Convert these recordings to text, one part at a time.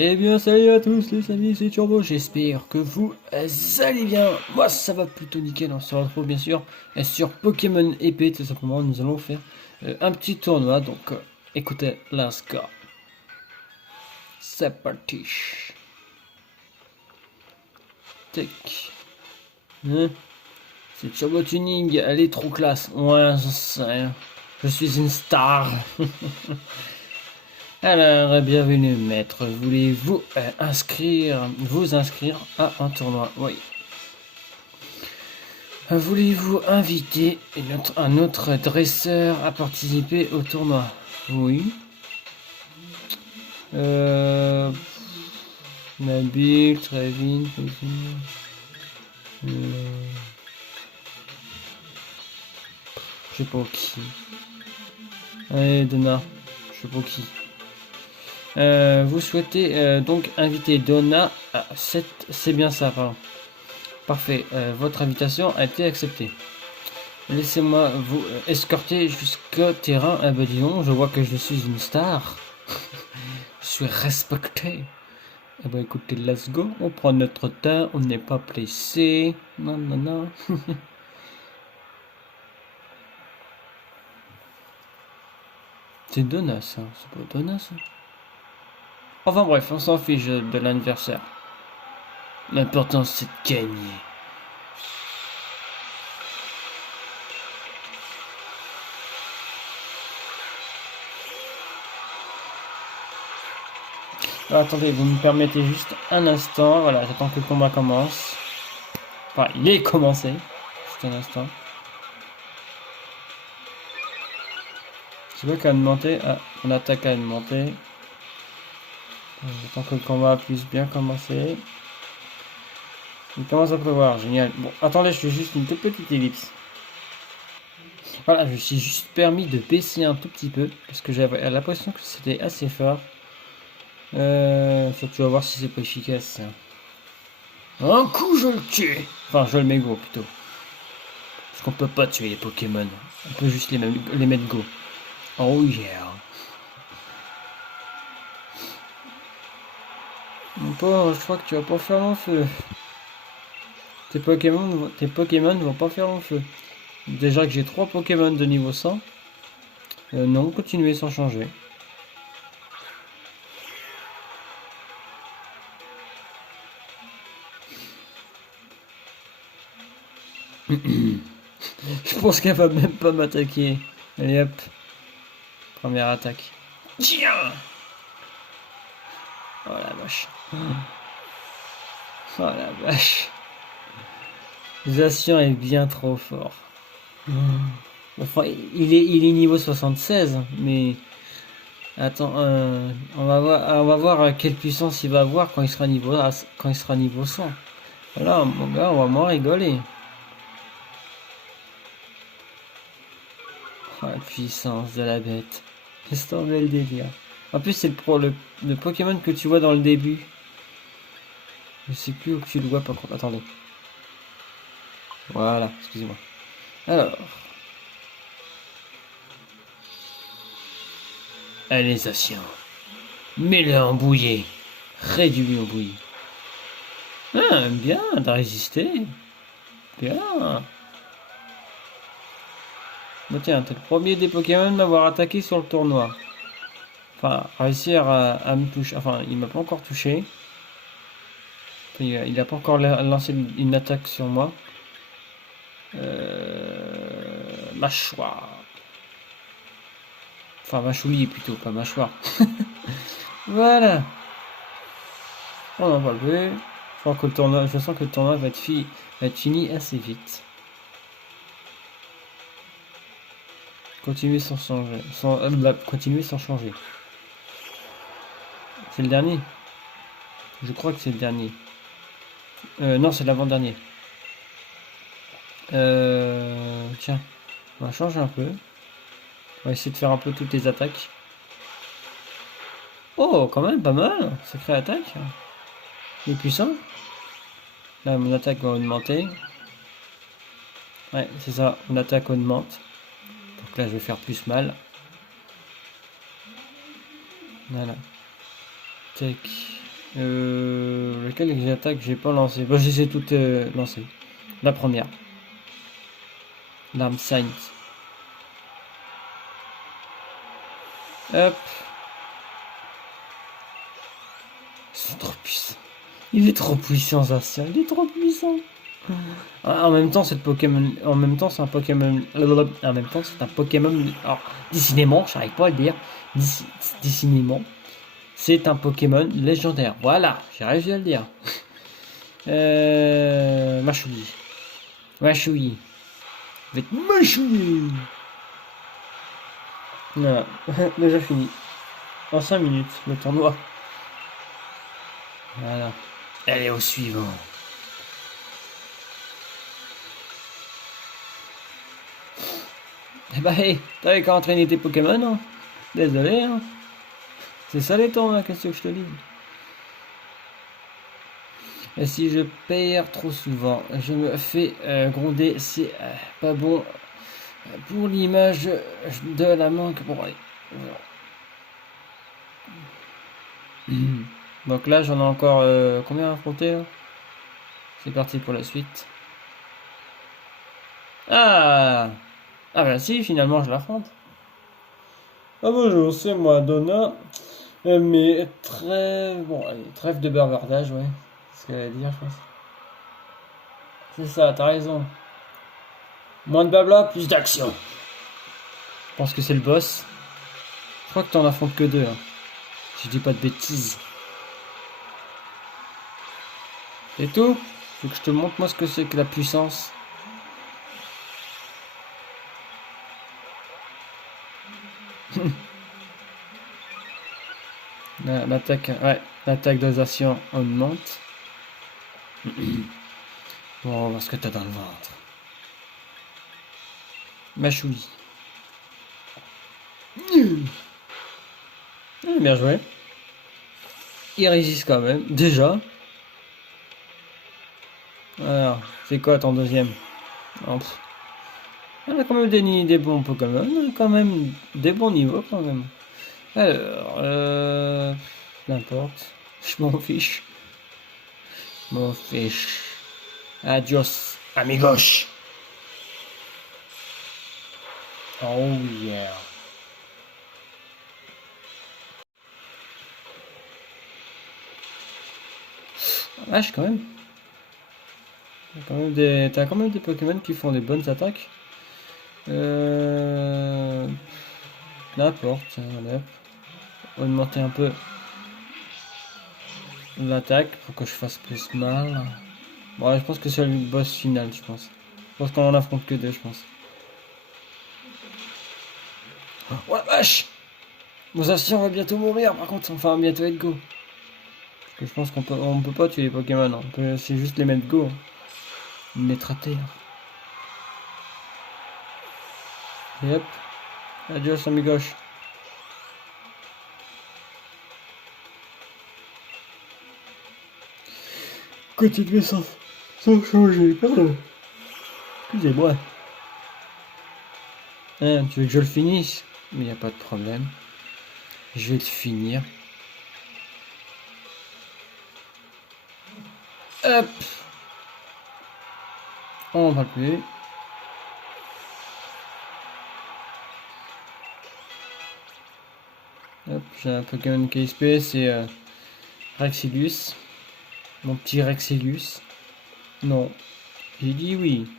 Eh bien, salut à tous les amis, c'est Turbo, j'espère que vous allez bien. Moi, ça va plutôt nickel, on se retrouve bien sûr sur Pokémon épée, tout simplement. Nous allons faire un petit tournoi, donc écoutez, let's go. C'est parti. Tac. Hein, c'est Turbo Tuning, elle est trop classe. Ouais, je sais, je suis une star. Alors, bienvenue maître, voulez-vous vous inscrire à un tournoi? Oui. Voulez-vous inviter un autre dresseur à participer au tournoi? Oui. Euh, Nabil, Trevin, euh, je sais pas qui. Allez, Donna, je sais pas qui. Vous souhaitez donc inviter Donna à c'est bien ça, pardon. Parfait, votre invitation a été acceptée. Laissez-moi vous escorter jusqu'au terrain. Ah bah dis donc, je vois que je suis une star. Je suis respecté. Eh bah écoutez, let's go. On prend notre temps, on n'est pas pressé. Non, non, non. C'est Donna ça, c'est pas Donna ça. Enfin bref, on s'en fiche de l'anniversaire. L'important c'est de gagner. Alors, attendez, vous me permettez juste un instant. Voilà, j'attends que le combat commence. Enfin, il est commencé. Juste un instant. Je vois qu'à augmenter. Ah, on attaque à augmenter. J'attends que le combat puisse bien commencer. Il commence à pleuvoir, génial. Bon, attendez, je fais juste une toute petite ellipse. Voilà, je me suis juste permis de baisser un tout petit peu, parce que j'avais l'impression que c'était assez fort. Ça, tu vas voir si c'est pas efficace. Un coup, je le tue. Enfin, je le mets go, plutôt. Parce qu'on peut pas tuer les Pokémon. On peut juste les mettre go. Oh yeah. Mon pauvre, je crois que tu vas pas faire long feu. Tes Pokémon vont pas faire long feu. Déjà que j'ai 3 Pokémon de niveau 100. Non, continuez sans changer. Je pense qu'elle va même pas m'attaquer. Allez hop, première attaque. Tiens. Oh la vache. Oh la vache. Zacian est bien trop fort. Enfin, il est niveau 76, mais attends, on va voir quelle puissance il va avoir quand il sera niveau 100. Voilà, mon gars, on va moins rigoler. Oh, la puissance de la bête. Laisse tomber le délire. En plus, c'est le Pokémon que tu vois dans le début. Je sais plus où tu le vois par contre. Attendez. Voilà, excusez-moi. Alors. Allez, Zacian. Mets-le en bouillie. Réduis en bouillie. Ah, bien, t'as résisté. Bien. Bon, tiens, t'es le premier des Pokémon à m'avoir attaqué sur le tournoi. Enfin, réussir à me toucher. Enfin, il m'a pas encore touché. Il a pas encore lancé une attaque sur moi. Mâchoire. Enfin, mâchouille plutôt, pas mâchoire. Voilà. On en va lever. Je sens que le tournoi va être fini assez vite. Continuer sans changer. Continuer sans changer. C'est le dernier. Je crois que c'est le dernier. Non, c'est l'avant-dernier. Tiens, on va changer un peu. On va essayer de faire un peu toutes les attaques. Oh, quand même, pas mal. Sacrée attaque. Il est puissant. Là, mon attaque va augmenter. Ouais, c'est ça, mon attaque augmente. Donc là, je vais faire plus mal. Voilà. Tac. Lequel que j'attaque, j'ai pas lancé. Bon, je les ai toutes lancées. La première. L'arme Sainte. Hop. Ils sont trop puissants. Il est trop puissant, Zacian. Il est trop puissant. En même temps, cette Pokémon. En même temps, c'est un Pokémon. En même temps, c'est un Pokémon. Alors, décidément, j'arrive pas à le dire. Décidément, c'est un Pokémon légendaire. Voilà, j'ai réussi à le dire. Machoui. Machoui. Je vais te mâchouiller. Voilà, déjà fini. En 5 minutes, le tournoi. Voilà. Allez au suivant. Eh bah, hey, t'avais qu'à entraîner tes Pokémon, hein. Désolé, hein. C'est ça les tournois, qu'est-ce que je te dis. Et si je perds trop souvent, je me fais gronder, c'est pas bon pour l'image de la manque. Bon, allez. Donc là, j'en ai encore combien à affronter là. C'est parti pour la suite. Ah! Ah bah si, finalement, je l'affronte. Ah bonjour, c'est moi, Donna. Mais trêve... Bon, allez, trêve de bavardage, ouais. C'est ce qu'elle allait dire, je pense. C'est ça, t'as raison. Moins de blabla, plus d'action. Je pense que c'est le boss. Je crois que t'en affrontes que deux, hein. Si je dis pas de bêtises. C'est tout? Faut que je te montre moi ce que c'est que la puissance. L'attaque, ouais, l'attaque d'osation augmente. Bon, on va voir ce que t'as dans le ventre. Machoui. Bien joué. Il résiste quand même, déjà. Alors, c'est quoi ton deuxième? Oh, on a quand même des bons Pokémon, on a quand même des bons niveaux quand même. Alors, n'importe. Je m'en fiche. M'en fiche. Adios, amigos. Oh yeah. Vache quand même. T'as quand même des Pokémon qui font des bonnes attaques. N'importe. Allez, augmenter un peu l'attaque pour que je fasse plus mal. Bon, je pense que c'est le boss final, je pense. Je pense qu'on en affronte que deux, je pense. Oh la vache! Nos anciens va bientôt mourir, par contre, enfin bientôt être go. Parce que je pense on peut pas tuer les Pokémon, hein. C'est juste les mettre go. Les mettre à terre. Et hop. Adios, amigos. Continuez sans changer, pardon. Excusez-moi. Hein, tu veux que je le finisse? Mais y a pas de problème. Je vais le finir. Hop. On va plus. Hop, j'ai un Pokémon KSP, c'est Rexilus. Mon petit Rexilus. Non. J'ai dit oui.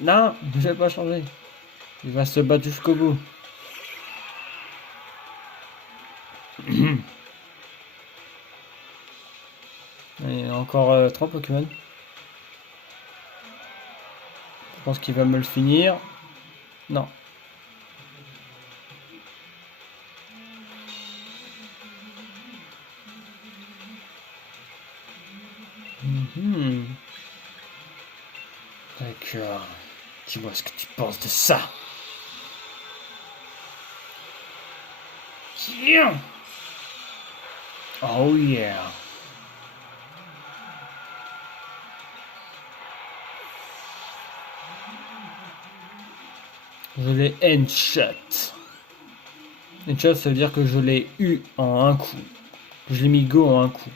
Non, je vais pas changer. Il va se battre jusqu'au bout. Il y a encore 3 Pokémon. Je pense qu'il va me le finir. Non. D'accord. Dis-moi ce que tu penses de ça. Tiens. Oh yeah. Je l'ai headshot. Headshot, ça veut dire que je l'ai eu en un coup. Je l'ai mis go en un coup.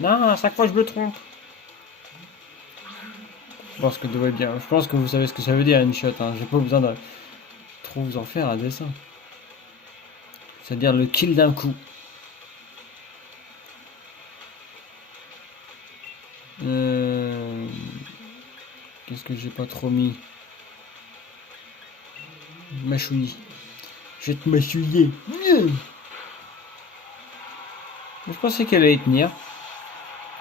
Non, à chaque fois je me trompe. Je pense que bien. Je pense que vous savez ce que ça veut dire headshot. Hein. J'ai pas besoin de trop vous en faire un dessin. C'est-à-dire le kill d'un coup. Qu'est-ce que j'ai pas trop mis? Mâchouiller. Je vais te mâchouiller. Je pensais qu'elle allait tenir.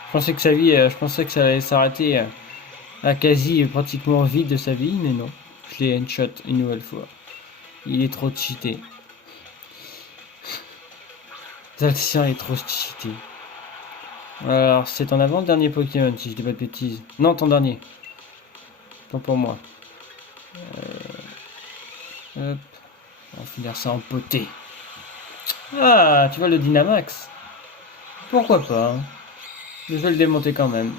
Je pensais que sa vie, je pensais que ça allait s'arrêter à quasi pratiquement vide de sa vie, mais non. Je l'ai headshot une nouvelle fois. Il est trop cheaté. Zacian est trop cheaté. Alors, c'est ton avant-dernier Pokémon, si je dis pas de bêtises. Non, ton dernier. Pas pour moi. Hop. On va finir ça en poté. Ah, tu vois le Dynamax? Pourquoi pas, hein. Je vais le démonter quand même.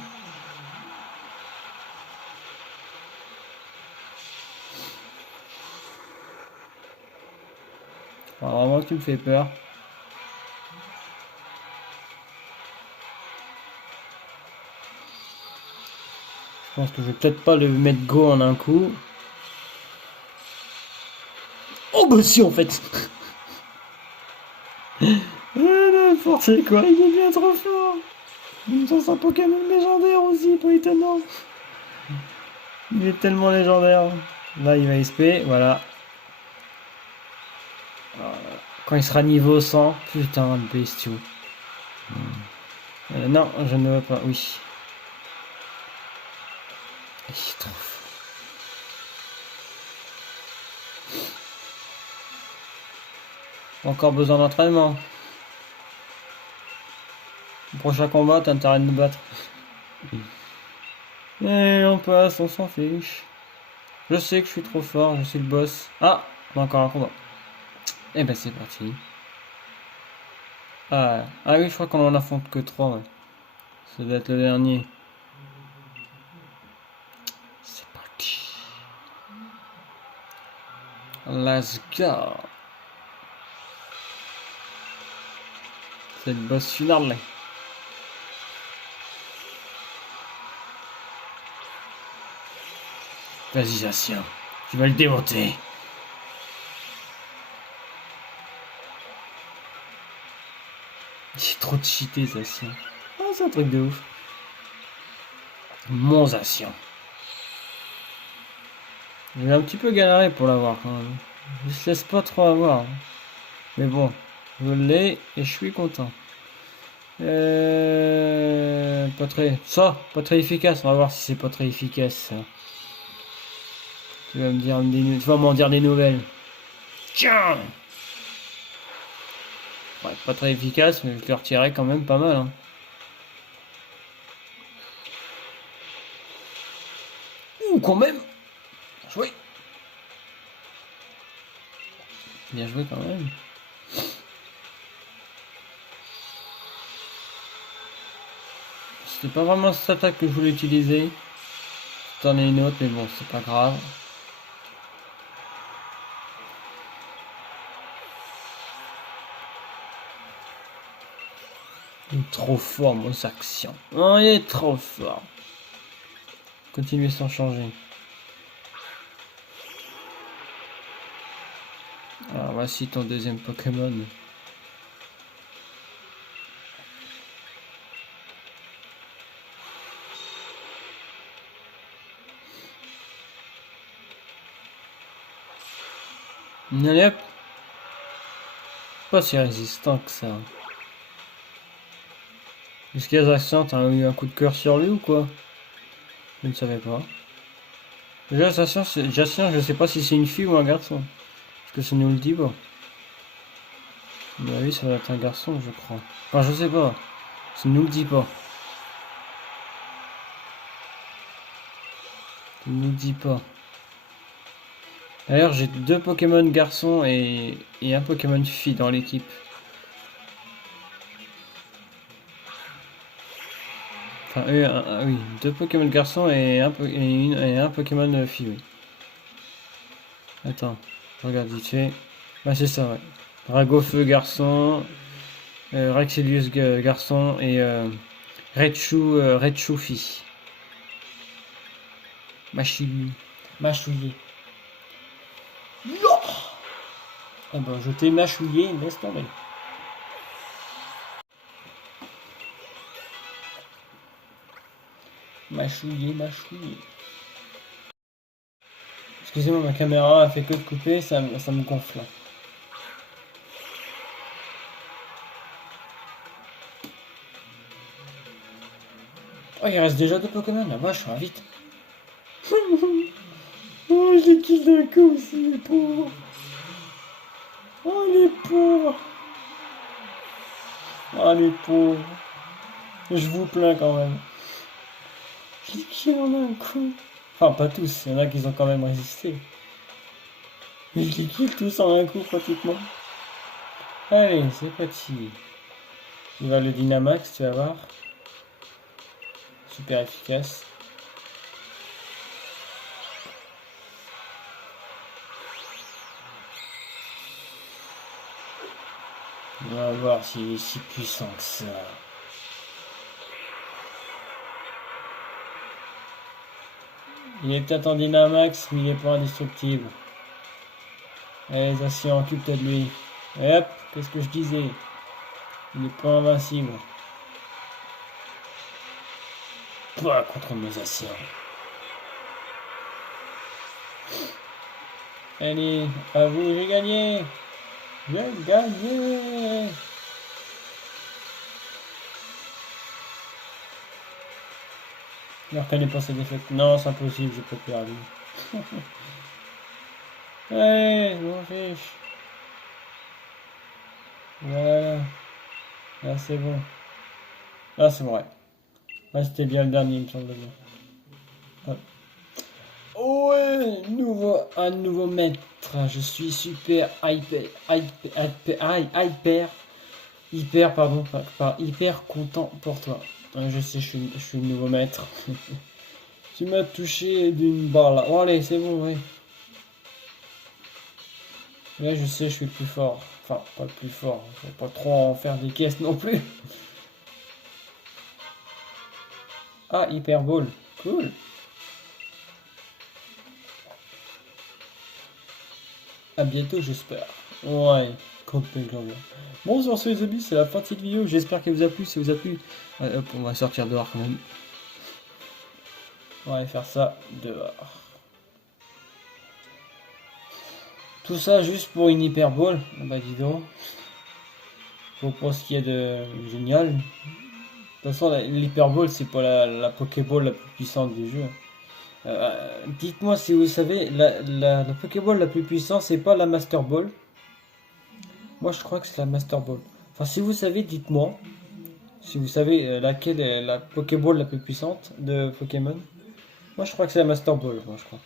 Alors, vraiment, tu me fais peur. Je pense que je vais peut-être pas le mettre go en un coup. Oh bah si en fait. N'importe quoi, il est bien trop fort. Même c'est un Pokémon légendaire aussi, pas étonnant. Il est tellement légendaire. Là il va SP, voilà. Quand il sera niveau 100, putain de bestiaux. Non, je ne veux pas, oui. Il est trop fort. Encore besoin d'entraînement. Le prochain combat, t'as intérêt de nous battre. Et on passe, on s'en fiche. Je sais que je suis trop fort, je suis le boss. Ah, on a encore un combat. Et ben c'est parti. Ah oui, je crois qu'on en affronte que 3. Ouais. Ça doit être le dernier. C'est parti. Let's go. C'est le boss final. Vas-y, Zacian. Tu vas le démonter. J'ai trop cheaté, Zacian. Ah, c'est un truc de ouf. Mon Zacian. J'ai un petit peu galéré pour l'avoir quand même. Je se laisse pas trop avoir. Mais bon, je l'ai et je suis content. Pas très. Ça, pas très efficace. On va voir si c'est pas très efficace ça. Tu vas me dire tu vas m'en dire des nouvelles. Tiens. Ouais, pas très efficace, mais je le retirerai quand même pas mal. Hein. Ouh, quand même. Bien joué. Bien joué quand même. C'était pas vraiment cette attaque que je voulais utiliser. C'en est une autre, mais bon, c'est pas grave. Il est trop fort, mon Zacian. Oh, il est trop fort. Continuez sans changer. Alors, voici ton deuxième Pokémon. Allez hop. Pas si résistant que ça. Jusqu'à Zacian, t'as eu un coup de cœur sur lui ou quoi? Je ne savais pas. Déjà, Zacian, je sais pas si c'est une fille ou un garçon. Parce que ça nous le dit pas. Mais oui, ça va être un garçon, je crois. Enfin, je sais pas. Ça nous le dit pas. Ça nous le dit pas. D'ailleurs, j'ai 2 Pokémon garçons et un Pokémon fille dans l'équipe. Enfin, oui, 2 Pokémon garçons et un Pokémon fille, oui. Attends, je regarde vite fait. Bah c'est ça, ouais. Dragofeu garçon, Rexelius garçon et Redshoe fille. Machouillé. Eh ben, je t'ai mâchouillé, laisse tomber. Mâchouillé. Excusez-moi, ma caméra a fait que de couper, ça me gonfle. Oh, il reste déjà 2 Pokémon, la vache, va vite. Oh, je les kill d'un coup aussi, les pauvres. Oh, les pauvres. Oh, les pauvres. Je vous plains quand même. Je les kill en un coup. Enfin, pas tous, il y en a qui ont quand même résisté. Mais je les kill tous en un coup, pratiquement. Allez, c'est parti. Il va le Dynamax, tu vas voir. Super efficace. On va voir s'il est si puissant que ça. Il est peut-être en Dynamax, mais il est pas indestructible. Allez, Zacian, occupe-toi de lui. Et hop, qu'est-ce que je disais? Il est pas invincible. Pas contre mes Zacian. Allez, à vous, j'ai gagné. J'ai gagné. Je ne reconnais pas cette défaite. Non, c'est impossible, j'ai pas perdu. Allez, je m'en fiche. Voilà. Là, c'est bon. Là, c'est vrai. Là, c'était bien le dernier, il me semble bien. Hop. Oh ouais, un nouveau maître. Je suis super hyper content pour toi. Je sais, je suis le nouveau maître. Tu m'as touché d'une balle. Oh allez, c'est bon, ouais. Là, je sais, je suis le plus fort. Enfin, pas le plus fort. Je vais pas trop en faire des caisses non plus. Ah, Hyper Ball. Cool. À bientôt, j'espère. Ouais, complètement. Bon, sur ce, les amis, c'est la fin de cette vidéo. J'espère qu'elle vous a plu. Si vous a plu, hop, on va sortir dehors quand même. On va aller faire ça dehors. Tout ça juste pour une hyperbole. Bah, dis donc. Faut pas ce qu'il y a de génial. De toute façon, l'hyperbole, c'est pas la Pokéball la plus puissante du jeu. Dites-moi si vous savez, la Pokéball la plus puissante, c'est pas la Master Ball. Moi, je crois que c'est la Master Ball. Enfin, si vous savez, dites-moi. Si vous savez laquelle est la Pokéball la plus puissante de Pokémon. Moi, je crois que c'est la Master Ball, moi, je crois.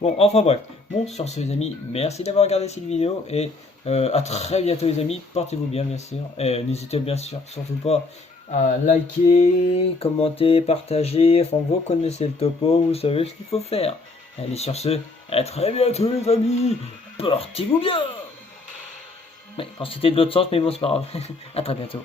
Bon, enfin bref. Bon, sur ce, les amis, merci d'avoir regardé cette vidéo. Et à très bientôt, les amis. Portez-vous bien, bien sûr. Et n'hésitez bien sûr, surtout pas, à liker, commenter, partager. Enfin, vous connaissez le topo, vous savez ce qu'il faut faire. Allez, sur ce, à très bientôt, les amis. Portez-vous bien. Mais quand c'était de l'autre sens, mais bon, c'est pas grave. À très bientôt.